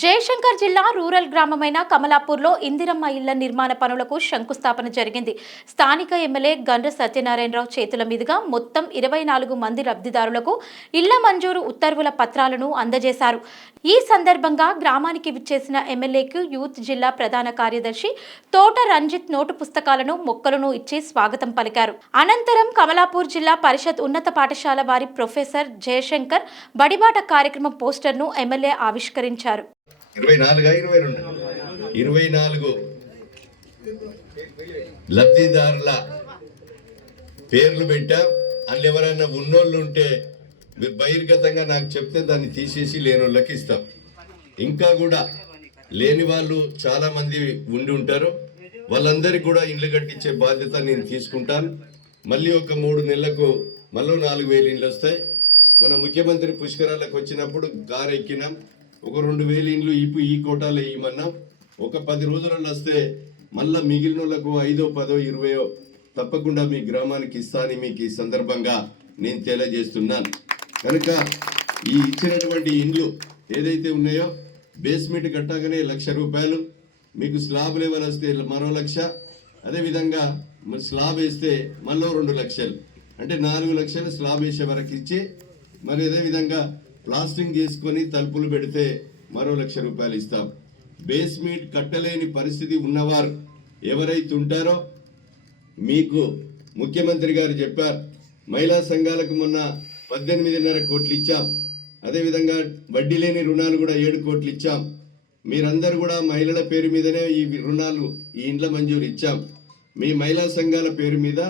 జయశంకర్ జిల్లా రూరల్ గ్రామమైన కమలాపూర్లో ఇందిరమ్మ ఇళ్ళ నిర్మాణ పనులకు శంకుస్థాపన జరిగింది. స్థానిక ఎమ్మెల్యే గండ్ర సత్యనారాయణరావు చేతుల మీదుగా మొత్తం ఇరవై నాలుగు మంది లబ్ధిదారులకు ఇళ్ళ మంజూరు ఉత్తర్వుల పత్రాలను అందజేశారు. ఈ సందర్భంగా గ్రామానికి విచ్చేసిన ఎమ్మెల్యేకు యూత్ జిల్లా ప్రధాన కార్యదర్శి తోట రంజిత్ నోటు పుస్తకాలను మొక్కలను ఇచ్చి స్వాగతం పలికారు. అనంతరం కమలాపూర్ జిల్లా పరిషత్ ఉన్నత పాఠశాల వారి ప్రొఫెసర్ జయశంకర్ బడిబాట కార్యక్రమం పోస్టర్ను ఎమ్మెల్యే ఆవిష్కరించారు. ఇరవై నాలుగా? ఇరవై రెండు. ఇరవై నాలుగు. లబ్ధిదారుల పేర్లు పెట్టాం. అందులో ఎవరైనా ఉన్నోళ్ళు ఉంటే మీరు బహిర్గతంగా నాకు చెప్తే దాన్ని తీసేసి లేని వాళ్ళకి ఇస్తాం. ఇంకా కూడా లేని వాళ్ళు చాలామంది ఉండి ఉంటారు. వాళ్ళందరికీ కూడా ఇండ్లు కట్టించే బాధ్యత నేను తీసుకుంటాను. మళ్ళీ ఒక మూడు నెలలకు మళ్ళీ నాలుగు వేలు ఇండ్లు వస్తాయి. మన ముఖ్యమంత్రి పుష్కరాలకు వచ్చినప్పుడు కారు ఎక్కినాం ఒక రెండు వేలు ఇండ్లు ఇప్పు ఈ కోటాలో ఇవ్వమన్నాం ఒక పది రోజులలో వస్తే మళ్ళా మిగిలిన వాళ్ళకు ఐదో పదో ఇరవయో తప్పకుండా మీ గ్రామానికి ఇస్తానని మీకు ఈ సందర్భంగా నేను తెలియజేస్తున్నాను. కనుక ఈ ఇచ్చినటువంటి ఇండ్లు ఏదైతే ఉన్నాయో బేస్మెంట్ కట్టాకనే లక్ష రూపాయలు మీకు స్లాబ్ లెవెల్ వస్తే మరో లక్ష అదేవిధంగా మరి స్లాబ్ వేస్తే మళ్ళీ రెండు లక్షలు. అంటే నాలుగు లక్షలు స్లాబ్ వేసే వరకు ఇచ్చి మరి అదేవిధంగా ప్లాస్టింగ్ చేసుకొని తలుపులు పెడితే మరో లక్ష రూపాయలు ఇస్తాం. బేస్మెంట్ కట్టలేని పరిస్థితి ఉన్నవారు ఎవరైతే ఉంటారో మీకు ముఖ్యమంత్రి గారు చెప్పారు మహిళా సంఘాలకు మొన్న పద్దెనిమిదిన్నర కోట్లు ఇచ్చాం. అదేవిధంగా వడ్డీ లేని రుణాలు కూడా ఏడు కోట్లు ఇచ్చాం. మీరందరూ కూడా మహిళల పేరు మీదనే ఈ రుణాలు ఈ ఇండ్ల మంజూరు ఇచ్చాం. మీ మహిళా సంఘాల పేరు మీద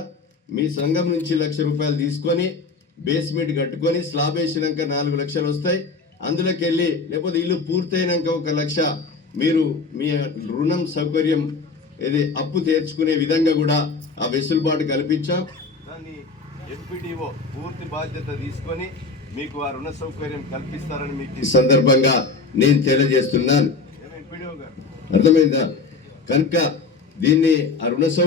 మీ సంఘం నుంచి లక్ష రూపాయలు తీసుకొని బేస్మెంట్ కట్టుకొని స్లాబ్ వేసినాక నాలుగు లక్షలు వస్తాయి. అందులోకి వెళ్ళి లేకపోతే ఇల్లు పూర్తయినాక ఒక లక్ష. మీరు మీ రుణం సౌకర్యం ఇది అప్పు తీర్చుకునే విధంగా కూడా ఆ వెసులుబాటు కల్పించాం. దాన్ని ఎంపీడీఓ పూర్తి బాధ్యత తీసుకొని మీకు ఆ రుణ సౌకర్యం కల్పిస్తారని మీకు ఈ సందర్భంగా నేను తెలియజేస్తున్నాను. అర్థమైందా? కనుక దీన్ని ఆ రుణ సౌకర్యం